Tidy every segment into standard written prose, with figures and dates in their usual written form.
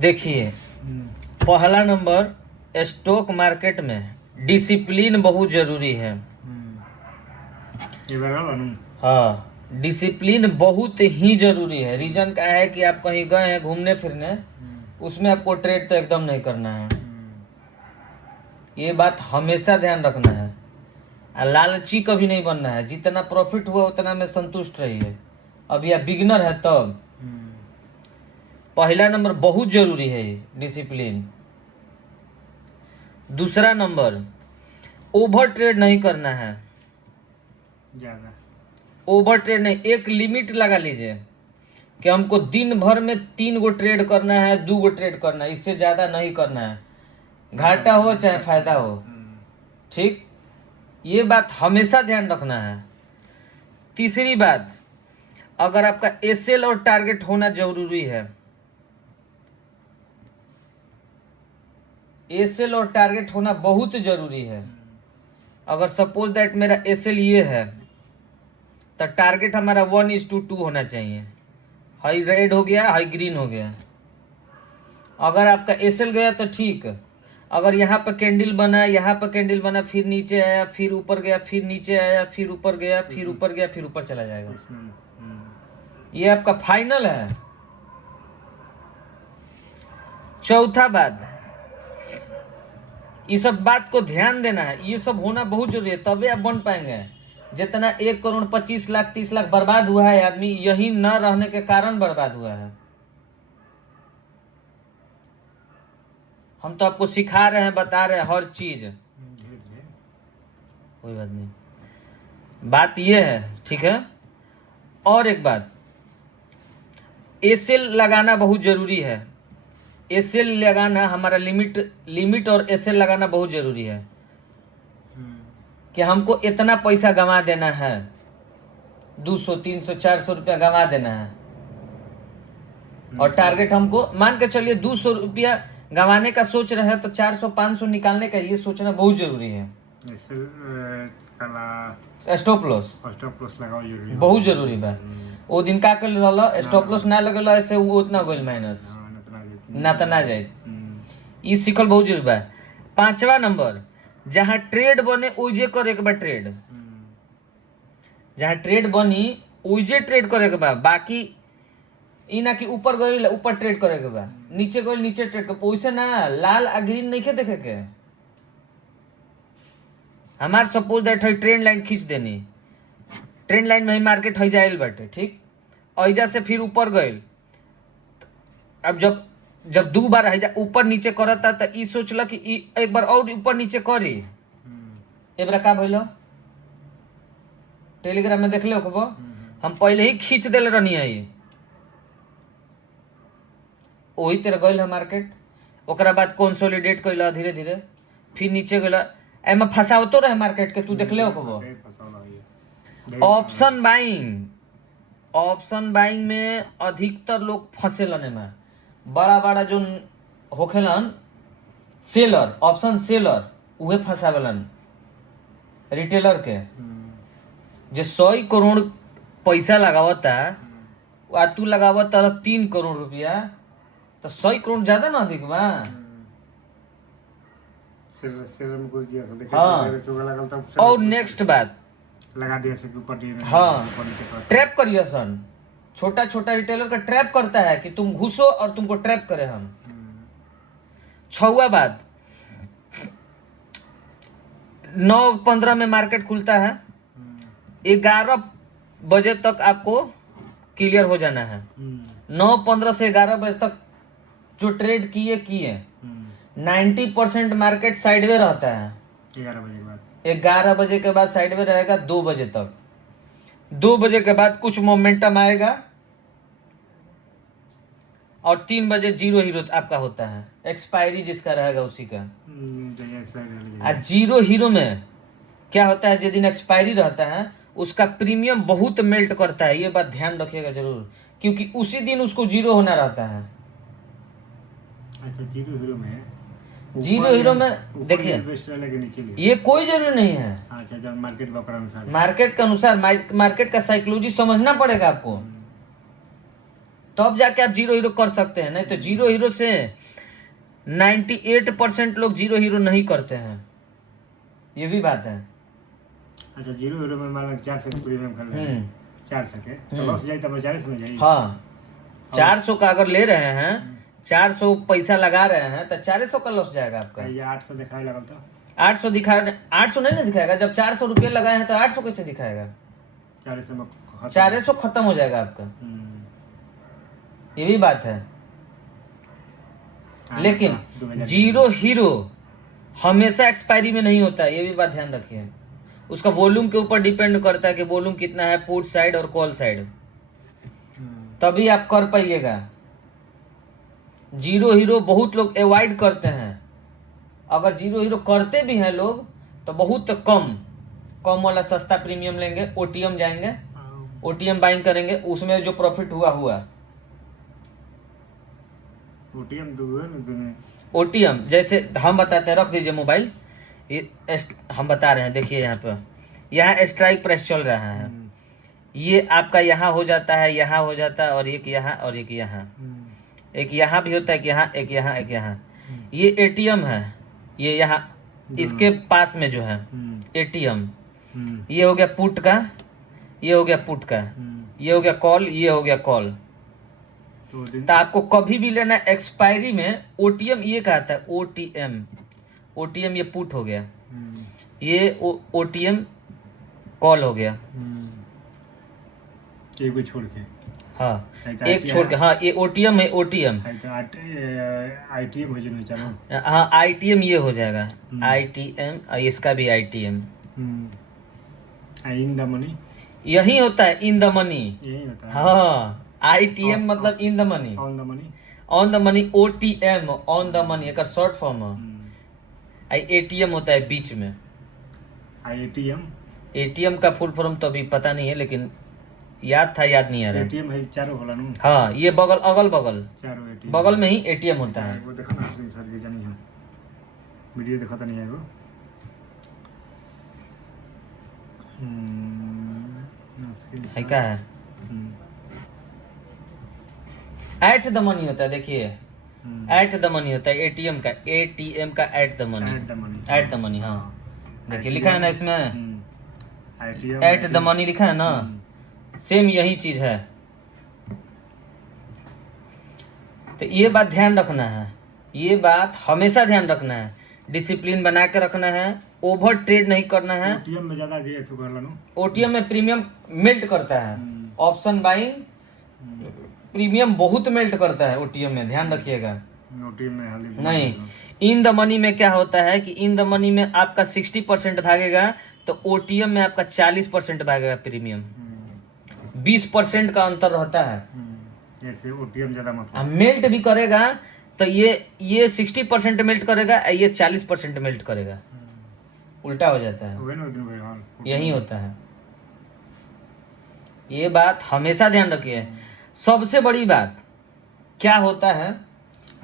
देखिए, पहला number, stock market में डिसिप्लिन बहुत जरूरी है। हाँ, डिसिप्लिन बहुत ही जरूरी है। रीजन क्या है कि आप कहीं गए हैं घूमने फिरने, उसमें आपको ट्रेड तो एकदम नहीं करना है। ये बात हमेशा ध्यान रखना है। लालची कभी नहीं बनना है। जितना प्रॉफिट हुआ उतना में संतुष्ट रहिए। अभी आप बिगिनर है तब। पहला नंबर बहुत जरूरी है डिसिप्लिन। दूसरा नंबर, ओवर ट्रेड नहीं करना है। ज्यादा ओवर ट्रेड नहीं, एक लिमिट लगा लीजिए कि हमको दिन भर में 3 गो ट्रेड करना है, 2 गो ट्रेड करना है, इससे ज्यादा नहीं करना है, घाटा हो चाहे फायदा हो। ठीक, ये बात हमेशा ध्यान रखना है। तीसरी बात, अगर आपका एसएल और टारगेट होना जरूरी है, एसएल और टारगेट होना बहुत जरूरी है। अगर सपोज दैट मेरा एसएल ये है तो टारगेट हमारा 1:2 होना चाहिए। हाई रेड हो गया, हाई ग्रीन हो गया। अगर आपका एसएल गया तो ठीक, अगर यहाँ पर कैंडल बना, यहाँ पर कैंडल बना, फिर नीचे आया, फिर ऊपर गया, फिर नीचे आया, फिर ऊपर गया, फिर ऊपर गया, फिर ऊपर चला जाएगा, ये आपका फाइनल है। चौथा बात, ये सब बात को ध्यान देना है। ये सब होना बहुत जरूरी है, तभी आप बन पाएंगे। जितना 1 करोड़ 25 लाख 30 लाख बर्बाद हुआ है आदमी, यही न रहने के कारण बर्बाद हुआ है। हम तो आपको सिखा रहे हैं, बता रहे हैं हर चीज, कोई बात नहीं। बात ये है, ठीक है। और एक बात, एसएल लगाना बहुत जरूरी है। एसएल लगाना, हमारा लिमिट और एसएल लगाना बहुत जरूरी है कि हमको इतना पैसा गंवा देना है, 200 300 400 रुपया गंवा देना है। और टारगेट हमको मान के चलिए 200 रुपया गंवाने का सोच रहे हैं तो 400 500 निकालने का ये सोचना बहुत जरूरी है। स्टॉप लॉस लगाओ जरूरी, बहुत जरूरी बा। वो दिन का कर रहा, स्टॉप लॉस ना लगल ऐसे वो उतना गोल माइनस ना तो ना जाए, ये सीखल बहुत जरूरी बा। पांचवा नंबर, जहाँ ट्रेड बने ओइजे करे के बा ट्रेड। जहाँ ट्रेड बनी ओइजे ट्रेड करे के बा। बाकी ई ना कि ऊपर गई ऊपर ट्रेड करे के बा, नीचे गई नीचे ट्रेड कर, ओइसे ना लाल आ ग्रीन नहीं के देखे के। हमार सपोज दैट है ट्रेंड लाइन खींच देनी, ट्रेंड लाइन में ही मार्केट हो जाए बाटे, ठीक। ऐजा से फिर ऊपर गए, अब जब 2 बार ऊपर नीचे करता तो ई सोचल कि एक बार और ऊपर नीचे करी। एक बार का भइल, टेलीग्राम में देख ले खबर, हम पहले ही खींच दिल रहनी है, वही तरह गई है मार्केट। ओकरा बाद कंसोलिडेट कैला धीरे धीरे, फिर नीचे गला, एमे फंसावतो रहे मार्केट के, तू देख ले खबर। ऑप्शन बाइंग में अधिकतर लोग फंसेलन में। बड़ा बड़ा जो होखेलन सेलर, ऑप्शन सेलर, उहे फंसावेलन रिटेलर के। जो 100 करोड़ पैसा लगावता आ तू लगावता 3 करोड़ रुपया, तो 100 करोड़ ज्यादा ना अधिक बा। हाँ, और नेक्स्ट बात लगा दिया से ऊपर, हाँ, ट्रैप करिए सन। छोटा छोटा रिटेलर का ट्रैप करता है कि तुम घुसो और तुमको ट्रैप करे हम। 6वां बात, 9:15 में मार्केट खुलता है, 11 बजे तक आपको क्लियर हो जाना है। 9:15 से 11 बजे तक जो ट्रेड किए 90% मार्केट साइडवे रहता है। 11 बजे के बाद साइडवे रहेगा 2 बजे तक। 2 बजे के बाद कुछ मोमेंटम आएगा और 3 बजे जीरो हीरो आपका होता है, एक्सपायरी जिसका रहेगा उसी का। जीरो हीरो में क्या होता है, जिस दिन एक्सपायरी रहता है उसका प्रीमियम बहुत मेल्ट करता है। ये बात ध्यान रखिएगा जरूर, क्योंकि उसी दिन उसको जीरो होना रहता है। अच्छा, जीरो हीरो में देखिए, ये कोई जरूरी नहीं है। अच्छा, जब मार्केट के अनुसार मार्केट का साइकोलॉजी समझना पड़ेगा आपको, तब जाके आप जीरो हीरो कर सकते हैं, नहीं तो जीरो हीरो से 98% लोग जीरो हीरो नहीं करते हैं, ये भी बात है। अच्छा, 0 में मान लो 4 से प्रीमियम कर रहे हैं, 4 सके तो लॉस जाए तब 40 में जाएगी। हाँ, 400 का अगर ले रहे हैं, 400 पैसा लगा रहे हैं तो 400 का लॉस जाएगा आपका। ये 800 दिखाने लगा तो 800 800 नहीं ना दिखाएगा, जब 400 रुपये लगाए हैं तो 800 कैसे दिखाएगा? 400 में 400 खत्म हो जाएगा आपका, ये भी बात है। लेकिन जीरो हीरो हमेशा एक्सपायरी में नहीं होता है, ये भी बात ध्यान रखिए। उसका वॉल्यूम के ऊपर डिपेंड करता है कि वॉल्यूम कितना है पुट साइड और कॉल साइड, तभी आप कर पाइएगा। जीरो हीरो बहुत लोग अवॉइड करते हैं, अगर जीरो हीरो करते भी हैं लोग तो बहुत कम वाला सस्ता प्रीमियम लेंगे, ओटीएम जाएंगे, ओटीएम बाइंग करेंगे, उसमें जो प्रॉफिट हुआ। ओटीएम जैसे हम बताते हैं, रख दीजिए मोबाइल, ये हम बता रहे हैं, देखिए यहाँ पे, यहाँ स्ट्राइक प्रेस चल रहा है, ये आपका यहाँ हो जाता है, यहाँ हो जाता है, और एक यहाँ और एक यहाँ, एक यहाँ भी होता है, एक यहाँ। ये एटीएम है, ये यहाँ इसके पास में जो है एटीएम, ये हो गया पुट का, ये हो गया पुट का, ये हो गया कॉल, ये हो गया कॉल। तो आपको कभी भी लेना एक्सपायरी में ओटीएम, ये कहता है ओटीएम ये पुट हो गया, ये ओटीएम कॉल हो गया, एक भी छोड़ के, हाँ एक छोड़ के, हाँ ये ओटीएम है, ओटीएम आईटीएम हो जाए, हाँ आईटीएम ये हो जाएगा, आईटीएम, इसका भी आईटीएम। इन द मनी यही होता है, इन द मनी, यही होता है। हाँ आईटीएम मतलब in the money, on the money, OTM on the money, एक शॉर्ट फॉर्म है। एटीएम होता है बीच में, एटीएम का फुल फॉर्म तो अभी पता नहीं है, लेकिन याद नहीं आ रहा। एटीएम है चारों होला ना, हाँ ये अगल बगल चारों एटीएम, बगल में ही एटीएम होता है। वो देखो ना, सर ये जानी है, वीडियो देखा तो नहीं है वो। है क्या है, एट द मनी होता है, देखिए एट द मनी होता है एटीएम का एट द मनी, हाँ देखिए लिखा है ना इसमें, एट द मनी लिखा है ना, सेम यही चीज है। तो ये बात ध्यान रखना है, ये बात हमेशा ध्यान रखना है, डिसिप्लिन बना के रखना है, ओवर ट्रेड नहीं करना है। ओटीएम में ज्यादा गए तो कर लो, ओटीएम में प्रीमियम मेल्ट करता है, ऑप्शन बाइंग प्रीमियम बहुत मेल्ट करता है ओटीएम में, ध्यान रखिएगा। ओटीएम में नहीं, इन द मनी में क्या होता है कि इन द मनी में आपका 60% भागेगा, तो ओटीएम में आपका 40% भागेगा प्रीमियम, 20% का अंतर रहता है। ऐसे ओटीएम ज्यादा मतलब मेल्ट भी करेगा तो ये 60% मेल्ट करेगा, ये 40% मेल्ट करेगा, उल्टा हो जाता है, यही होता है। ये बात हमेशा ध्यान रखिए। सबसे बड़ी बात क्या होता है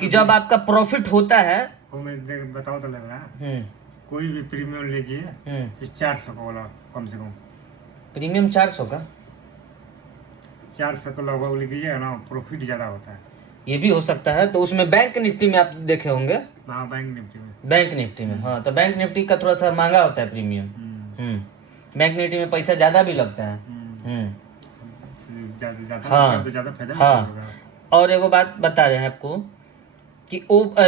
कि जब आपका प्रॉफिट होता है, वो मैं बताओ तो लग रहा है, कोई भी प्रीमियम लीजिए तो 400 का वाला कम से कम, प्रीमियम 400 का 400 का लगभग लीजिए ना, प्रॉफिट ज्यादा होता है। ये भी हो सकता है, तो उसमें बैंक निफ्टी में आप देखे होंगे, हाँ बैंक निफ्टी में, हाँ तो बैंक निफ्टी का थोड़ा सा महंगा होता है प्रीमियम, बैंक निफ्टी में पैसा ज्यादा भी लगता है। हाँ ज्यादा फायदा हाँ। और एगो बात बता रहे हैं आपको कि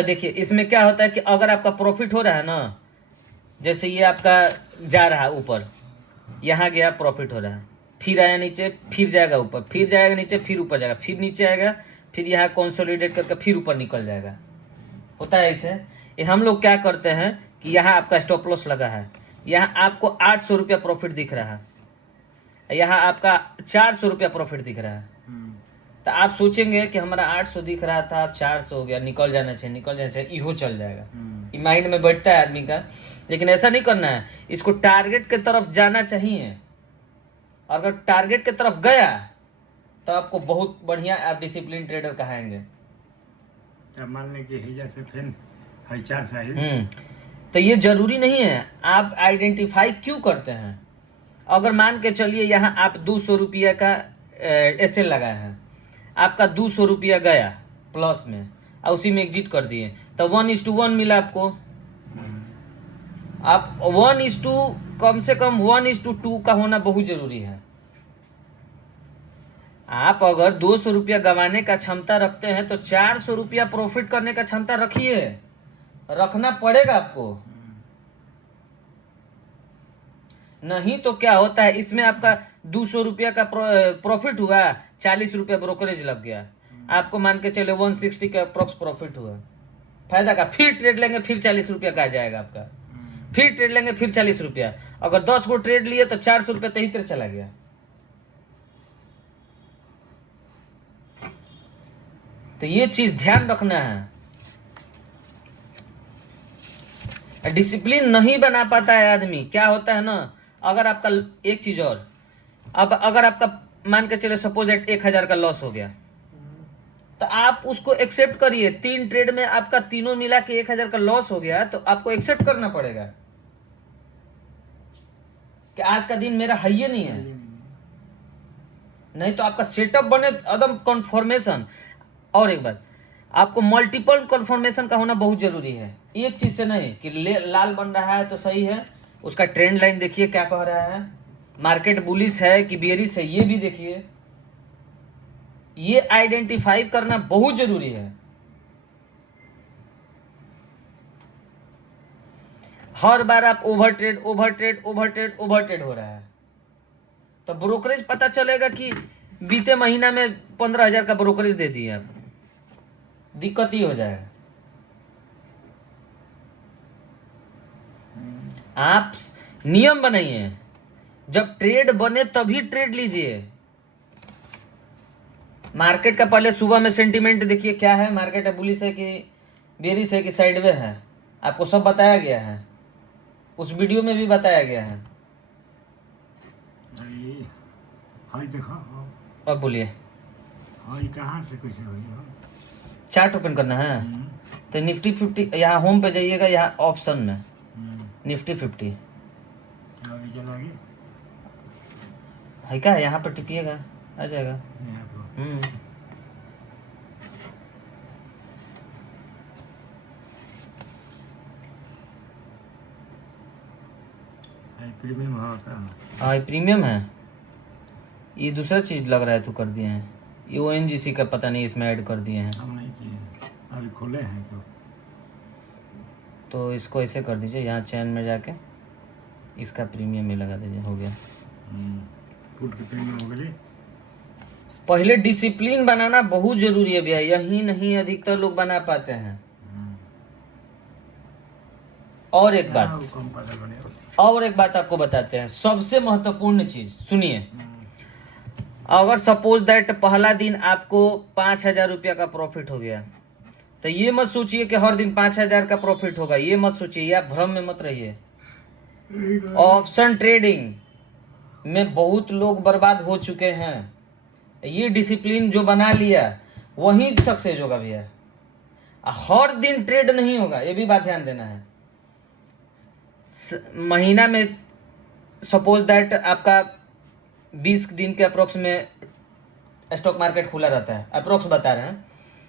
देखिए इसमें क्या होता है कि अगर आपका प्रॉफिट हो रहा है ना, जैसे ये आपका जा रहा है ऊपर, यहाँ गया प्रॉफिट हो रहा है, फिर आया नीचे, फिर जाएगा ऊपर, फिर जाएगा नीचे, फिर ऊपर जाएगा, फिर नीचे आएगा, फिर यहाँ कंसोलिडेट करके फिर ऊपर निकल जाएगा, होता है ऐसे। ये हम लोग क्या करते हैं कि यहाँ आपका स्टॉप लॉस लगा है, यहाँ आपको 800 रुपया प्रॉफिट दिख रहा है, यहाँ आपका 400 रुपया प्रॉफिट दिख रहा है, तो आप सोचेंगे कि हमारा 800 दिख रहा था, अब 400 हो गया, निकल जाना चाहिए, इहो चल जाएगा, ये माइंड में बैठता है आदमी का। लेकिन ऐसा नहीं करना है, इसको टारगेट के तरफ जाना चाहिए। अगर टारगेट के तरफ गया तो आपको बहुत बढ़िया, आप डिसिप्लिन ट्रेडर कहाएंगे। मान लें कि जैसे फिर 400 तो ये जरूरी नहीं है, आप आइडेंटिफाई क्यों करते हैं। अगर मान के चलिए यहाँ आप 200 रुपया का एसएल लगाए हैं, आपका 200 रुपया गया प्लस में और उसी में एग्जिट कर दिए, तो 1:1 मिला आपको। आप 1:2, कम से कम 1:2 का होना बहुत जरूरी है। आप अगर 200 रुपया गंवाने का क्षमता रखते हैं तो 400 रुपया प्रॉफिट करने का क्षमता रखिए, रखना पड़ेगा आपको। नहीं तो क्या होता है, इसमें आपका 200 रुपया का प्रॉफिट हुआ, 40 रुपया ब्रोकरेज लग गया, आपको मान के चले 160 का अप्रोक्स प्रॉफिट हुआ फायदा का। फिर ट्रेड लेंगे फिर 40 रुपया का आ जाएगा आपका, फिर ट्रेड लेंगे फिर 40 रुपया। अगर 10 को ट्रेड लिए तो 400 रुपया तो इधर चला गया। तो ये चीज ध्यान रखना है। डिसिप्लिन नहीं बना पाता है आदमी, क्या होता है ना, अगर आपका एक चीज और, अब अगर आपका मान के चले सपोज 1000 का लॉस हो गया, तो आप उसको एक्सेप्ट करिए। 3 ट्रेड में आपका तीनों मिला के 1000 का लॉस हो गया, तो आपको एक्सेप्ट करना पड़ेगा कि आज का दिन मेरा है ही नहीं है। नहीं तो आपका सेटअप बने एकदम कन्फर्मेशन। और एक बात, आपको मल्टीपल कन्फर्मेशन का होना बहुत जरूरी है, एक चीज से नहीं कि लाल बन रहा है तो सही है, उसका ट्रेंड लाइन देखिए क्या कह रहा है, मार्केट बुलिश है कि बेरिश है, ये भी देखिए। ये आइडेंटिफाई करना बहुत जरूरी है। हर बार आप ओवर ट्रेड हो रहा है, तो ब्रोकरेज पता चलेगा कि बीते महीना में 15,000 का ब्रोकरेज दे दिए आप, दिक्कत ही हो जाएगा। आप नियम बनाइए, जब ट्रेड बने तभी ट्रेड लीजिए। मार्केट का पहले सुबह में सेंटीमेंट देखिए क्या है, मार्केट है बुलिश है कि बेरिश है कि साइडवे है, आपको सब बताया गया है, उस वीडियो में भी बताया गया है। हाय देखो, अब बोलिए, हाय कहाँ से कैसे हुई हो? चार्ट ओपन करना है तो निफ्टी 50, यहाँ होम पे जाइएगा, यहाँ ऑप्शन में निफ्टी 50 अभी चला गया है क्या, यहाँ पर टिपिएगा आ जाएगा। यहाँ पर। प्रीमियम हाँ प्रीमियम है, ये दूसरा चीज लग रहा है तो कर दिए हैं, ये ONGC का पता नहीं इसमें ऐड कर दिए हैं। हम नहीं किए, अभी खोले हैं तो इसको ऐसे कर दीजिए, यहाँ चैन में जाके इसका प्रीमियम में लगा दीजिए, हो गया। फूड की प्रीमियम हो गई। पहले डिसिप्लिन बनाना बहुत जरूरी है भैया, यही नहीं अधिकतर लोग बना पाते हैं। और एक बात आपको बताते हैं, सबसे महत्वपूर्ण चीज सुनिए। अगर सपोज दैट पहला दिन आपको 5,000 रुपया का प्रॉफिट हो गया, तो ये मत सोचिए कि हर दिन 5,000 का प्रॉफिट होगा, ये मत सोचिए, या भ्रम में मत रहिए। ऑप्शन ट्रेडिंग में बहुत लोग बर्बाद हो चुके हैं। ये डिसिप्लिन जो बना लिया वही सक्सेस होगा भैया, हर दिन ट्रेड नहीं होगा, ये भी बात ध्यान देना है। महीना में सपोज दैट आपका 20 दिन के अप्रोक्स में स्टॉक मार्केट खुला रहता है, अप्रोक्स बता रहे हैं,